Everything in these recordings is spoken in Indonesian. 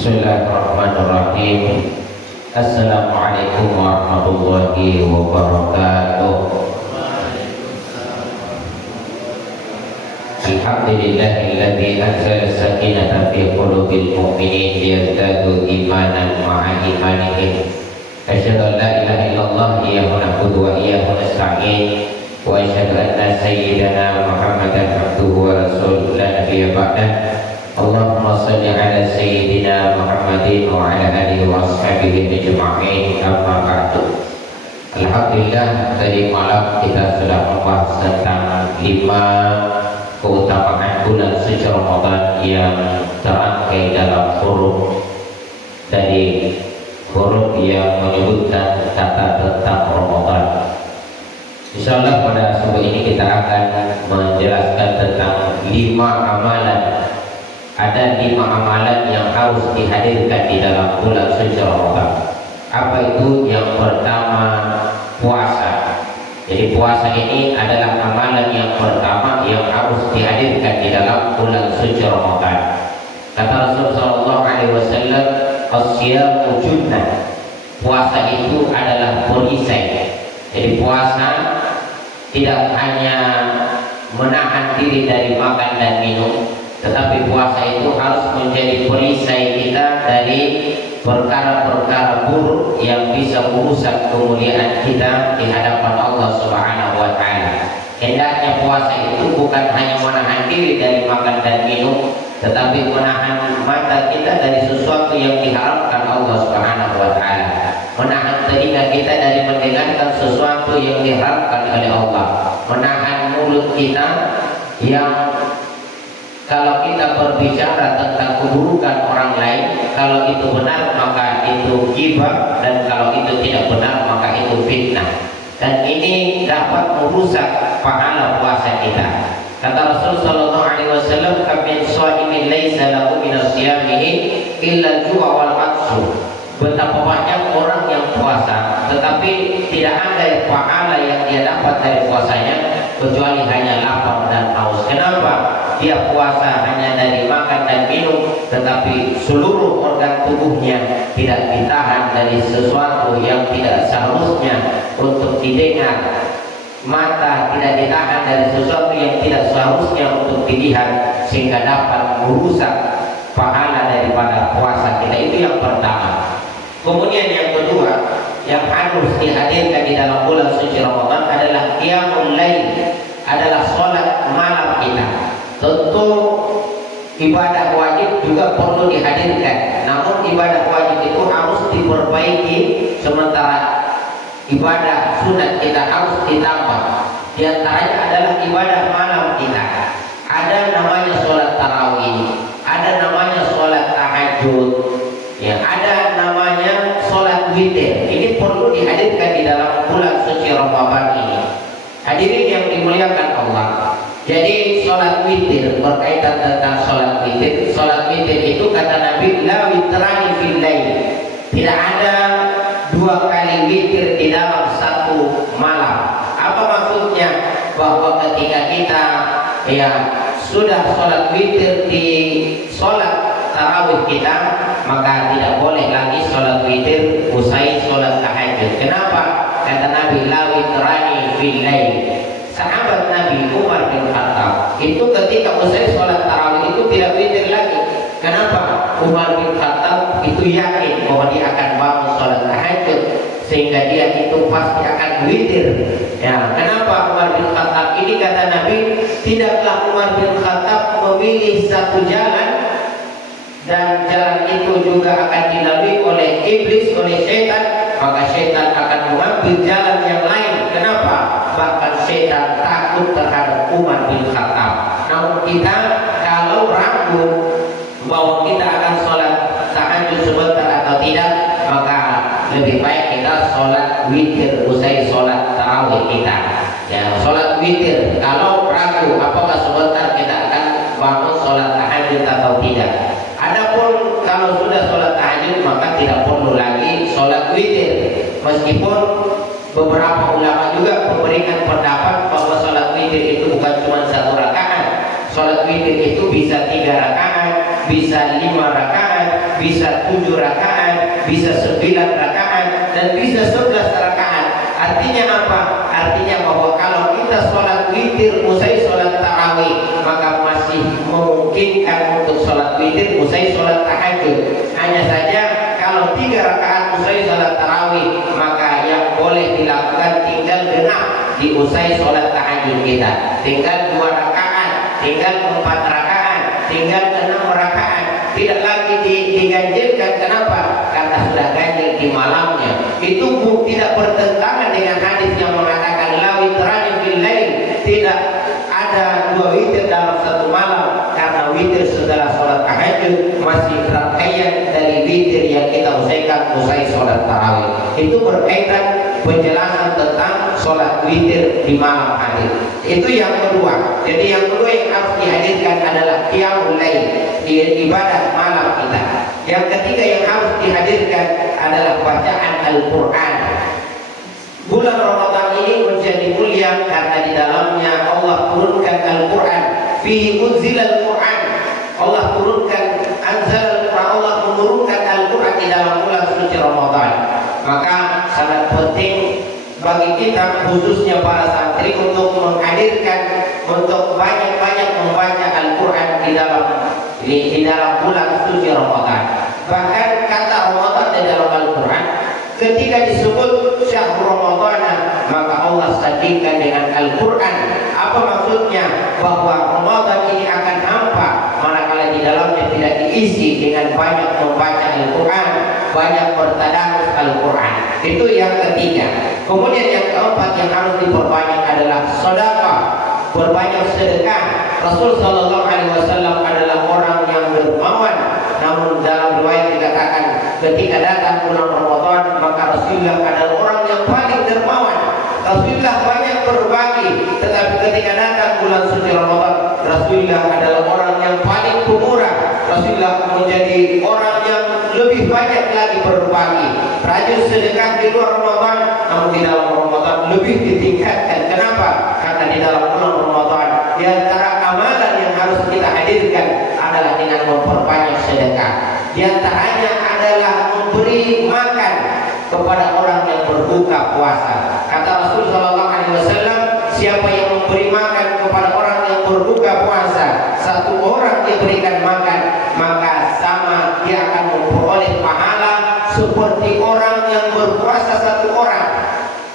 Bismillahirrahmanirrahim. Assalamualaikum warahmatullahi wabarakatuh. Alhamdulillahilladzi anzala sakinata fi qulubil mu'minin liyazdadu imanan ma'a imanihim. Asyhadu an la ilaha illallah iyyahu na'budu wa iyyahu nasta'in. Wa asyhadu anna sayyidana Muhammadan abduhu wa rasuluhu la nabiyya ba'dah. Allahumma salli ala sayyidina Muhammadin wa ala alihi wa ashabihi ajma'in, amma ba'du. Alhamdulillah, tadi malam kita sudah membahas tentang 5 keutamaan bulan suci Ramadan yang terangkai dalam huruf dari huruf yang menyebutkan kata tentang Ramadan. Insyaallah pada subuh ini kita akan menjelaskan tentang 5 amalan. Ada 5 amalan yang harus dihadirkan di dalam bulan suci Ramadan. Apa itu? Yang pertama, puasa. Jadi puasa ini adalah amalan yang pertama yang harus dihadirkan di dalam bulan suci Ramadan. Kata Rasulullah SAW, "As-siyamu junnah." Puasa itu adalah perisai. Jadi puasa tidak hanya menahan diri dari makan dan minum, tetapi puasa itu harus menjadi perisai kita dari perkara-perkara buruk yang bisa merusak kemuliaan kita di hadapan Allah Subhanahu wa Ta'ala. Hendaknya puasa itu bukan hanya menahan diri dari makan dan minum, tetapi menahan mata kita dari sesuatu yang diharamkan Allah Subhanahu wa Ta'ala, menahan telinga kita dari mendengarkan sesuatu yang diharamkan oleh Allah, menahan mulut kita yang kalau kita berbicara tentang keburukan orang lain, kalau itu benar maka itu ghibah, dan kalau itu tidak benar maka itu fitnah. Dan ini dapat merusak pahala puasa kita. Kata Rasulullah SAW, "Kam min sha'imin laisa lahu min as-siyamihi illa al-ju'a wal 'atshu." Betapa banyak orang yang puasa tetapi tidak ada pahala yang dia dapat dari puasanya kecuali hanya lapar dan haus. Kenapa? Dia puasa hanya dari makan dan minum, tetapi seluruh organ tubuhnya tidak ditahan dari sesuatu yang tidak seharusnya untuk didengar. Mata tidak ditahan dari sesuatu yang tidak seharusnya untuk dilihat, sehingga dapat merusak pahala daripada puasa kita. Itu yang pertama. Kemudian yang kedua yang harus dihadirkan di dalam bulan suci Ramadan adalah qiyamul lail, adalah sholat malam kita. Tentu ibadah wajib juga perlu dihadirkan, namun ibadah wajib itu harus diperbaiki, sementara ibadah sunat kita harus ditambah. Di antaranya adalah ibadah malam kita. Ada namanya sholat tarawih, ada namanya sholat tahajud, ya, ada namanya sholat witir. Ini perlu dihadirkan di dalam bulan suci Ramadan ini. Hadirin yang dimuliakan Allah. Jadi sholat witir, berkaitan tentang sholat witir. Sholat witir itu kata Nabi, "La witrani fil lail." Tidak ada 2 kali witir di dalam satu malam. Apa maksudnya? Bahwa ketika kita sudah sholat witir di sholat tarawih kita, maka tidak boleh lagi sholat witir usai sholat tahajud. Kenapa? Kata Nabi, "La witrani fil lail." Sahabat Nabi Umar bin Khattab itu ketika usai sholat tarawih itu tidak witir lagi. Kenapa? Umar bin Khattab itu yakin bahwa dia akan bangun sholat tahajud, sehingga dia itu pasti akan witir. Ya, kenapa Umar bin Khattab ini? Kata Nabi, tidaklah Umar bin Khattab memilih satu jalan dan jalan itu juga akan dilalui oleh iblis, oleh setan, maka setan akan mengambil jalan yang lain. Kenapa? Bahkan setan takut terhadap Umar bin Khattab. Namun kita kalau ragu bahwa kita akan sholat tahajud sebentar atau tidak, maka lebih baik kita sholat witir usai sholat tarawih kita. Ya, sholat witir. Kalau ragu apakah sebentar kita akan bangun sholat tahajud atau tidak. Adapun kalau sudah sholat tahajud maka tidak perlu lagi sholat witir. Meskipun beberapa ulama juga memberikan pendapat bahwa sholat witir itu bukan cuma 1 rakaat. Sholat witir itu bisa 3 rakaat, bisa 5 rakaat, bisa 7 rakaat, bisa 9 rakaat, dan bisa 11 rakaat. Artinya apa? Artinya bahwa kalau kita sholat witir usai sholat tarawih, maka masih memungkinkan untuk sholat witir usai sholat tahajud. Hanya saja kalau 3 rakaat usai sholat tarawih, maka yang boleh dilakukan tinggal genap di usai sholat tahajud kita. Tinggal 2 rakaat, tinggal 4 rakaat, tinggal 6 rakaat. Tidak lagi diganjilkan. Kenapa? Karena sudah ganjil di malamnya. Itu tidak bertentangan dengan hadis yang mengatakan la witrani fil lail. Tidak ada 2 witir dalam satu malam, karena witir setelah sholat tahajud masih rangkaian dari witir yang kita usaikan usai sholat tarawih. Itu berkaitan penjelasan tentang sholat witir di malam hari. Itu yang kedua. Jadi yang kedua yang harus dihadirkan adalah qiyamul lail, ibadah malam kita. Yang ketiga yang harus dihadirkan adalah bacaan Al-Quran. Bulan Ramadan ini menjadi mulia karena di dalamnya Allah turunkan Al-Quran. Fihi unzilal Quran. Allah turunkan Al-Quran. Allah menurunkan Al-Quran di dalam bulan suci Ramadan. Maka sangat penting bagi kita, khususnya para santri, untuk menghadirkan, untuk banyak-banyak membaca Al-Quran di dalam bulan suci Ramadan. Bahkan kata Ramadan di dalam Al-Quran, ketika disebut syahrul Ramadan, maka Allah sandingkan dengan Al-Quran. Apa maksudnya? Bahwa Ramadan ini akan hampa manakala di dalamnya tidak diisi dengan banyak membaca Al-Quran, banyak bertadarus Al-Quran. Itu yang ketiga. Kemudian yang keempat yang harus diperbanyak adalah sedekah, berbanyak sedekah. Rasul Shallallahu Alaihi Wasallam adalah orang yang dermawan. Namun dalam riwayat dikatakan ketika datang bulan Ramadan, maka Rasulullah adalah orang yang paling dermawan. Rasulullah banyak berbagi, tetapi ketika datang bulan suci Ramadan, Rasulullah adalah orang yang paling pemurah. Rasulullah menjadi orang yang lebih banyak lagi berbagi, rajin sedekah di luar Ramadan, namun di dalam Ramadan lebih ditingkatkan. Kenapa? Karena di dalam bulan Ramadan di antara amalan yang harus kita hadirkan adalah dengan memperbanyak sedekah. Di antaranya adalah memberi makan kepada orang yang berbuka puasa. Kata Rasul Shallallahu Alaihi Wasallam, siapa yang memberi makan kepada orang yang berbuka puasa, 1 orang diberikan makan, maka sama dia akan memperoleh pahala seperti orang yang berpuasa 1 orang.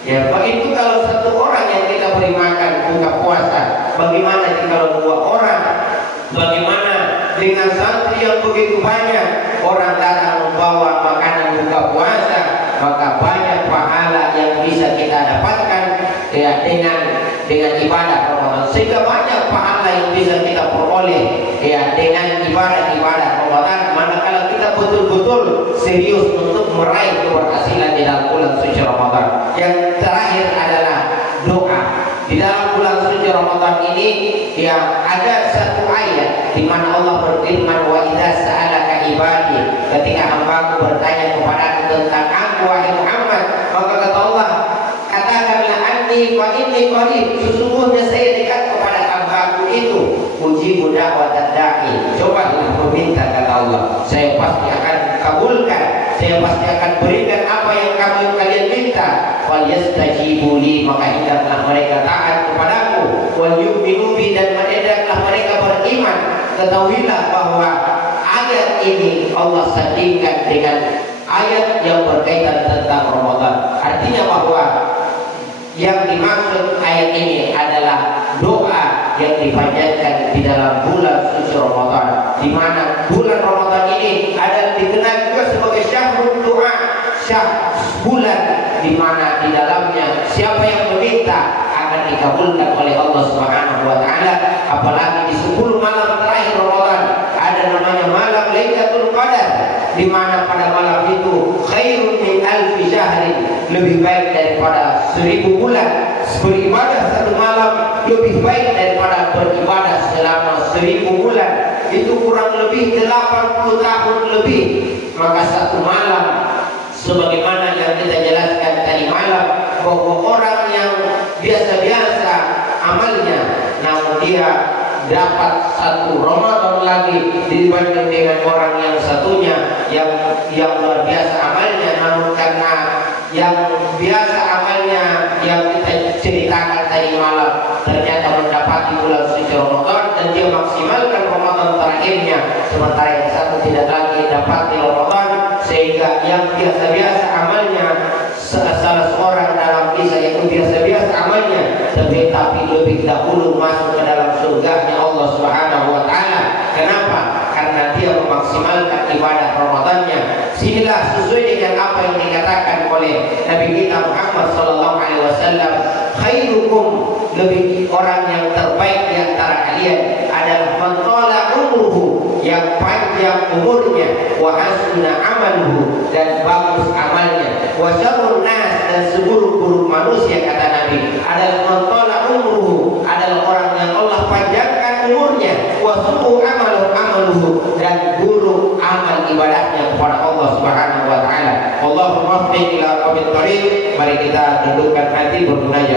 Ya, begitu kalau 1 orang yang kita beri makan buka puasa, bagaimana jika 2 orang? Bagaimana dengan santri yang begitu banyak? Orang datang membawa makanan buka puasa, maka banyak pahala yang bisa kita dapatkan ya, dengan ibadah Ramadan. Sehingga banyak pahala yang bisa kita peroleh ya, dengan ibadah Ramadan, manakala kita betul-betul serius untuk meraih keberhasilan di dalam bulan suci Ramadan. Yang terakhir adalah doa. Di dalam bulan suci Ramadan ini ya, ada 1 ayat di mana Allah berfirman, wa idza sa'alaka ibadi, ketika hambaku bertanya kepadaku tentang aku wahai Muhammad, maka kata Allah, katakanlah anni fa inni qarib, sesungguhnya saya dekat kepada hambaku itu, ujibu da'watad da'i, cobalah meminta, kata Allah, saya pasti akan kabulkan, saya pasti akan berikan apa yang kalian minta. Wal yastajibu li, maka hendaklah mereka taat kepadaku, wal yu'minu bi, dan hendaklah mereka beriman. Ketahuilah bahwa ayat ini Allah sandingkan dengan ayat yang berkaitan tentang Ramadan. Artinya bahwa yang dimaksud ayat ini adalah doa yang dipanjatkan di dalam bulan suci Ramadan, di mana bulan Ramadan ini ada dikenal juga sebagai syahrul doa, bulan di mana di dalamnya siapa yang meminta akan dikabulkan oleh Allah Subhanahu wa taala. Apalagi di 10 malam terakhir Ramadan ada namanya malam Lailatul Qadar, di mana pada malam itu khairun min alfi syahrin, lebih baik daripada 1000 bulan. Beribadah 1 malam lebih baik daripada beribadah selama 1000 bulan. Itu kurang lebih 80 tahun lebih. Maka 1 malam, sebagaimana yang kita jelaskan tadi malam, bahwa orang yang biasa-biasa amalnya, namun dia dapat satu Ramadan lagi dibanding dengan orang yang satunya yang luar biasa amalnya, namun karena yang biasa amalnya yang kita ceritakan tadi malam ternyata mendapati bulan suci Ramadan dan dia maksimalkan Ramadan terakhirnya, sementara yang satu tidak lagi dapati Ramadan, sehingga yang biasa-biasa amalnya salah seorang dalam kisah yang biasa-biasa amalnya tapi lebih dahulu masuk ke dalam surganya Allah Subhanahu wa taala. Kenapa? Karena dia memaksimalkan ibadah Ramadannya. Sinilah sesuai dengan apa yang dikatakan oleh Nabi kita Muhammad sallallahu alaihi wasallam, khairukum, lebih orang yang terbaik di antara kalian adalah man tala umruhu, yang panjang umurnya, wa hasuna amaluhu, dan bagus amalnya, wa syarrun nas, dan seburuk-buruk manusia kata Nabi adalah man tala umruhu, adalah orang yang Allah panjangkan umurnya, wa su'u amaluhu, dan buruk amal ibadahnya kepada Allah Subhanahu wa taala. Allahumma waffiq ila aqwamit thoriq. Mari kita tundukkan hati bermunajat.